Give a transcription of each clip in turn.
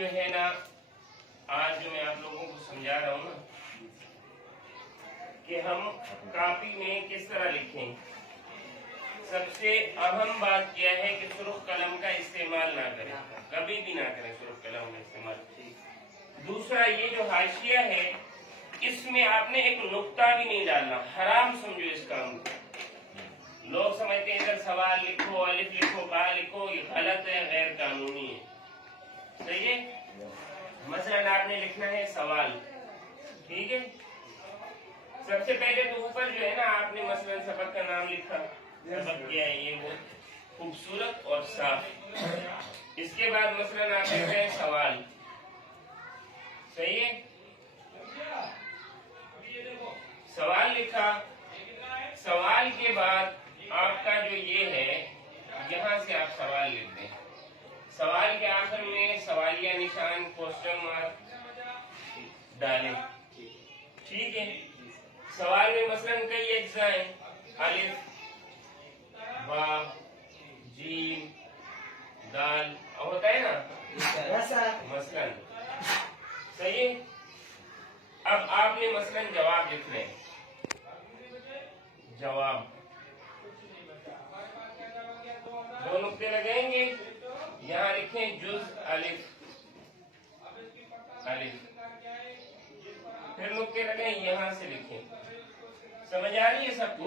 جو ہے نا آج جو میں آپ لوگوں کو سمجھا رہا ہوں نا کہ ہم کاپی میں کس طرح لکھیں، سب سے اہم بات کیا ہے کہ سرخ قلم کا استعمال نہ کریں، کبھی بھی نہ کریں سرخ قلم کا استعمال۔ دوسرا یہ جو حاشیہ ہے اس میں آپ نے ایک نقطہ بھی نہیں ڈالنا، حرام سمجھو اس کام کو۔ لوگ سمجھتے ہیں ادھر سوال لکھو، الف لکھو، با لکھو، یہ غلط ہے، غیر قانونی ہے، صحیح ہے؟ مثلا آپ نے لکھنا ہے سوال، ٹھیک ہے؟ سب سے پہلے تو اوپر جو ہے نا آپ نے مثلا سبق کا نام لکھا، سبق کیا ہے یہ وہ خوبصورت اور صاف۔ اس کے بعد مثلا آپ لکھتے ہیں سوال، صحیح ہے؟ سوال لکھا، سوال کے بعد آپ کا جو یہ ہے یہاں سے آپ سوال لکھ دیں، سوال کے آخر میں سوالیہ نشان کوسچن مارک ڈالیں، ٹھیک ہے؟ سوال میں مثلا کئی اجزاء ہیں، الف، با، جیم، دال ہوتا ہے نا مثلا، صحیح ہے؟ اب آپ نے مثلا جواب لکھنا ہے، جواب دو نقطے لگائیں گے، یہاں لکھیں جز الف، الف، پھر نقطے لگائیں یہاں سے لکھیں۔ سمجھ آ رہی ہے سب کو؟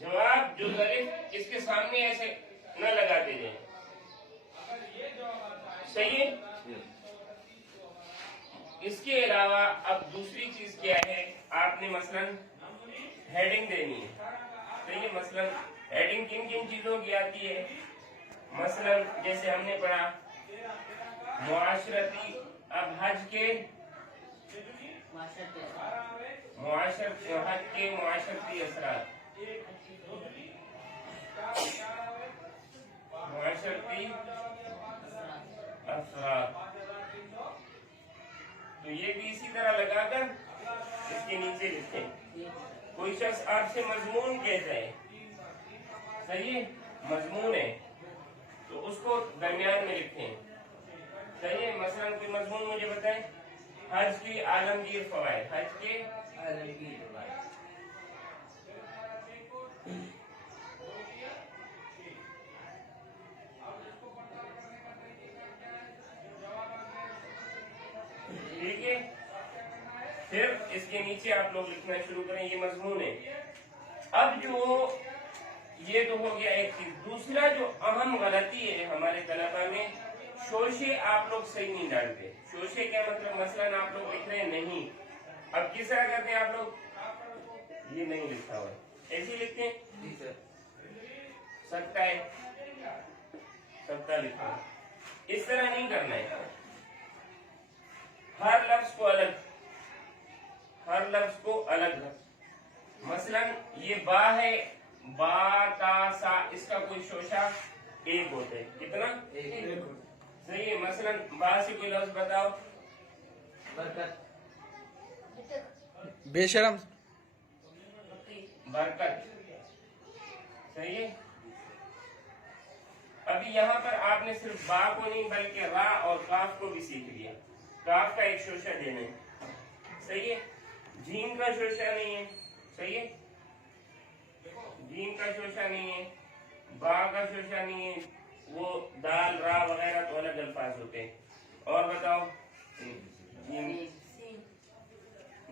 جواب جز الف اس کے سامنے ایسے نہ لگاتے جائیں، صحیح ہے؟ اس کے علاوہ اب دوسری چیز کیا ہے، آپ نے مثلا ہیڈنگ دینی ہے، صحیح ہے؟ مثلا ہیڈنگ کن کن چیزوں کی آتی ہے؟ مثلا جیسے ہم نے پڑھا معاشرتی، اب حج کے معاشرتی اثرات، معاشرتی اثرات، تو یہ بھی اسی طرح لگا کر اس کے نیچے لکھیں۔ کوئی شخص آپ سے مضمون کہتا ہے، صحیح ہے؟ مضمون ہے تو اس کو درمیان میں لکھیں، صحیح ہے؟ مثلا کوئی مضمون مجھے بتائیں، حج کی عالمگیر فوائد، حج کے عالمگیر فوائد، ٹھیک ہے؟ پھر اس کے نیچے آپ لوگ لکھنا شروع کریں، یہ مضمون ہے۔ اب جو یہ تو ہو گیا ایک چیز، دوسرا جو اہم غلطی ہے ہمارے طلبہ میں، شوشے آپ لوگ صحیح نہیں ڈالتے۔ شوشے کیا مطلب؟ مثلا آپ لوگ لکھ رہے ہیں نہیں، اب کس طرح کرتے ہیں آپ لوگ؟ یہ نہیں لکھا ہوا ایسے ہی لکھتے ہیں، سکتا ہے، سکتا لکھا، اس طرح نہیں کرنا ہے۔ ہر لفظ کو الگ، ہر لفظ کو الگ، مثلا یہ با ہے، با تا سا، اس کا کوئی شوشہ ایک ہوتا ہے، کتنا؟ ایک، صحیح ہے؟ مثلا با سے کوئی لفظ بتاؤ، برکت، بے شرم، برکت، صحیح ہے؟ ابھی یہاں پر آپ نے صرف با کو نہیں بلکہ را اور کاف کو بھی سیکھ لیا، کاف کا ایک شوشہ دینا ہے، صحیح ہے؟ جیم کا شوشہ نہیں ہے، صحیح ہے؟ جیم کا شوشہ نہیں ہے، با کا شوشہ نہیں ہے، وہ دال، را وغیرہ تو الگ الفاظ ہوتے ہیں۔ اور بتاؤ،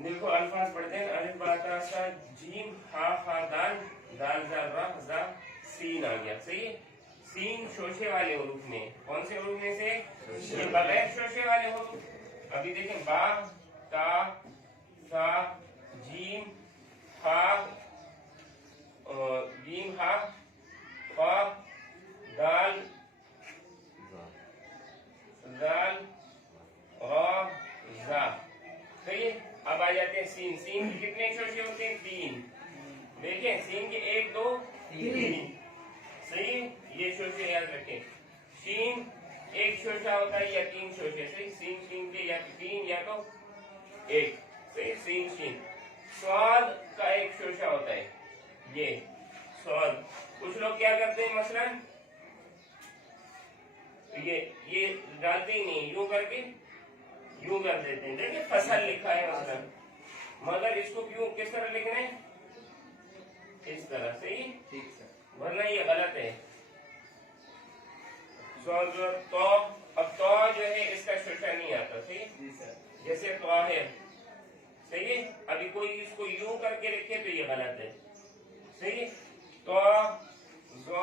دیکھو الفاظ پڑھتے ہیں، الف با تا سا جیم ہا فا دال، دال زا را زا سین آ گیا، صحیح ہے؟ سین شوشے والے حروف میں، کون سے حروف میں سے؟ یہ بغیر شوشے والے حروف۔ ابھی دیکھیں با، تا، سا، جیم، ہا، جیم، ہا، فا، دال، زال، غا، زا، صحیح ہے؟ اب آ جاتے ہیں سین، سین کے کتنے شوشے ہوتے ہیں؟ تین، دیکھیں سین کے ایک، دو، تین، صحیح؟ یہ شوشے یاد رکھیں، شین ایک شوشہ ہوتا ہے یا تین شوشے، صحیح؟ سین شین کے یا تین یا تو ایک، صحیح؟ سین شین۔ سواد کا ایک شوشہ ہوتا ہے، یہ سواد۔ کچھ لوگ کیا کرتے ہیں، مثلا یہ ڈالتے ہی نہیں, یوں کر کے یوں کر دیتے ہیں. دیکھیں فصل لکھا ہے مثلا, مگر اس کو کیوں کس طرح لکھنا ہے؟ اس طرح. صحیح, ورنہ یہ غلط ہے. تو اب تو جو ہے اس کا شوشہ نہیں آتا. صحیح, جیسے طاہر. صحیح ہے, ابھی کوئی اس کو یوں کر کے لکھے تو یہ غلط ہے. صحیح, تو ذو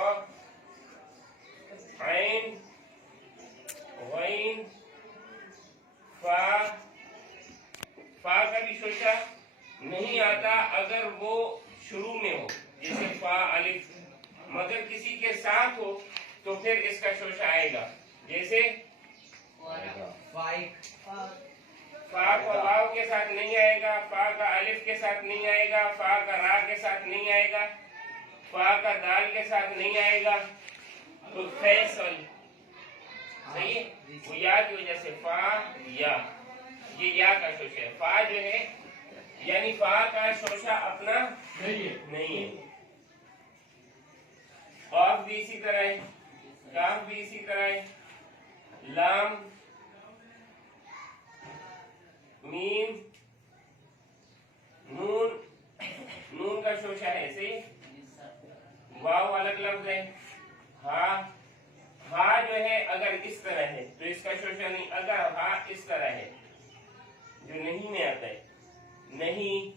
عین غین فا, فا کا بھی شوشہ نہیں آتا اگر وہ شروع میں ہو, جیسے فا الف, مگر کسی کے ساتھ ہو تو پھر اس کا شوشہ آئے گا. جیسے فا کا واو کے ساتھ نہیں آئے گا, فا کا الف کے ساتھ نہیں آئے گا, فا کا را کے ساتھ نہیں آئے گا, فا کا دال کے ساتھ نہیں آئے گا. تو فیصل. صحیح ہے, وہ یا کی وجہ سے فا یا, یہ یا کا شوشہ ہے. فا جو ہے یعنی فا کا شوشہ اپنا نہیں ہے. قاف بھی اسی طرح ہے, کاف بھی اسی طرح ہے, لام میم نون, نون کا شوشہ ہے. صحیح, واو الگ لفظ ہے. ہا, ہا جو ہے اگر اس طرح ہے تو اس کا شوشہ نہیں. اگر ہا اس طرح ہے جو نہیں میں آتا ہے, نہیں.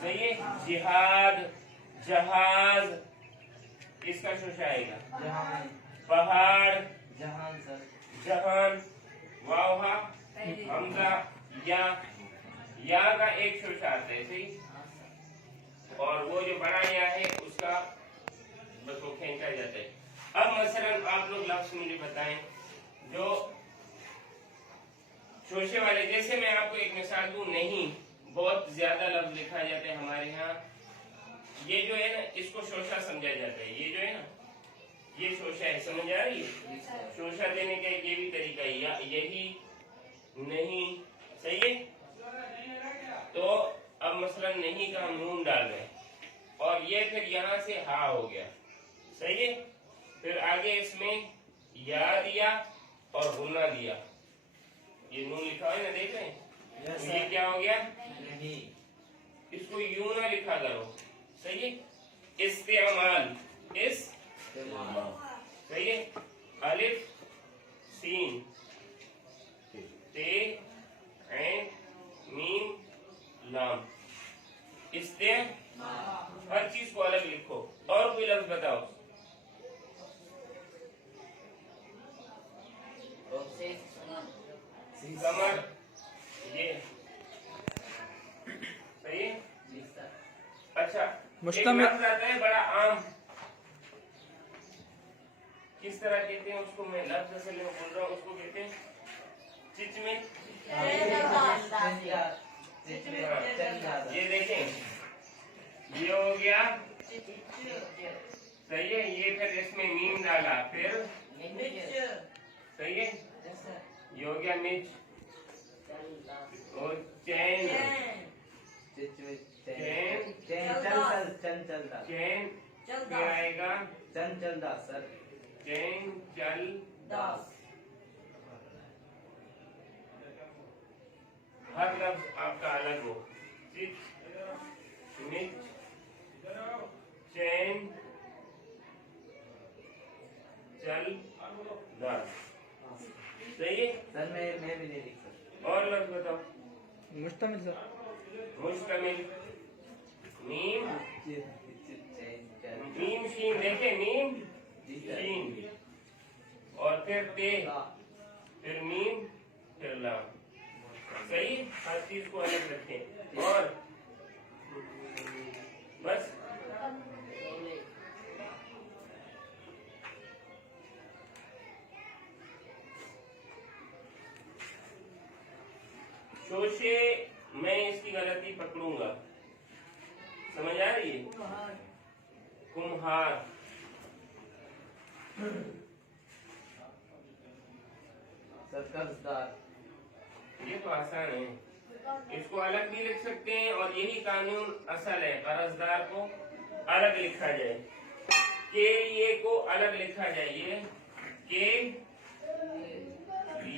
صحیح ہے, جہاد جہاز, اس کا شوشہ آئے گا. پہاڑ جہان, واو ہا حمزہ یا کا ایک شوشہ آتا ہے. صحیح, اور وہ جو بڑا یا ہے اس کا بس وہ کھینچا جاتا ہے. اب مثلا آپ لوگ لفظ مجھے بتائیں جو شوشے والے. جیسے میں آپ کو ایک مثال دوں, نہیں, بہت زیادہ لفظ لکھا جاتا ہے ہمارے ہاں. یہ جو ہے نا اس کو شوشہ سمجھا جاتا ہے. یہ جو ہے نا یہ شوشہ ہے, سمجھ آ رہی ہے؟ شوشہ دینے کا یہ بھی طریقہ ہے, یہی نہیں. صحیح ہے, تو اب مثلا نہیں کا ہم نون ڈال رہے ہیں اور یہ پھر یہاں سے ہا ہو گیا. صحیح ہے, پھر آگے اس میں یا دیا اور غنہ دیا. یہ نون لکھا ہے نا, دیکھ رہے ہیں, تو یہ کیا ہو گیا؟ اس کو یوں نہ لکھا کرو. صحیح ہے, استعمال صحیح ہے, الف سین تے عین میم لام. ہر چیز کو الگ لکھو. اور کوئی لفظ بتاؤ. کمر, یہ صحیح ہے. اچھا, ایک لفظ آتا ہے بڑا عام, کس طرح کہتے ہیں اس کو, میں لفظ اصل میں بول رہا ہوں, اس کو کہتے ہیں چچمچ. یہ دیکھیں, یہ ہو گیا. صحیح ہے, یہ پھر اس میں میم ڈالا, پھر صحیح ہے, یہ ہو گیا مرچ. اور چین, چین پھر آئے گا چین چل داس. ہر لفظ آپ کا الگ ہو. مرچ, چین, چل داس. صحیح ہے سر, میں بھی نہیں لکھ سکتا. اور لفظ بتاؤ. مشتمل سر, مشتمل, میم میم شین, دیکھیں میم شین اور پھر تے, پھر میم, پھر لام. صحیح, ہر چیز کو الگ رکھیں. اور بس شوشے میں اس کی غلطی پکڑوں گا. سمجھ آ رہی ہے؟ کمہار, قرضدار, یہ تو آسان ہے, اس کو الگ بھی لکھ سکتے ہیں اور یہی قانون اصل ہے. قرضدار کو الگ لکھا جائے, کے لیے کو الگ لکھا جائے, یہ کے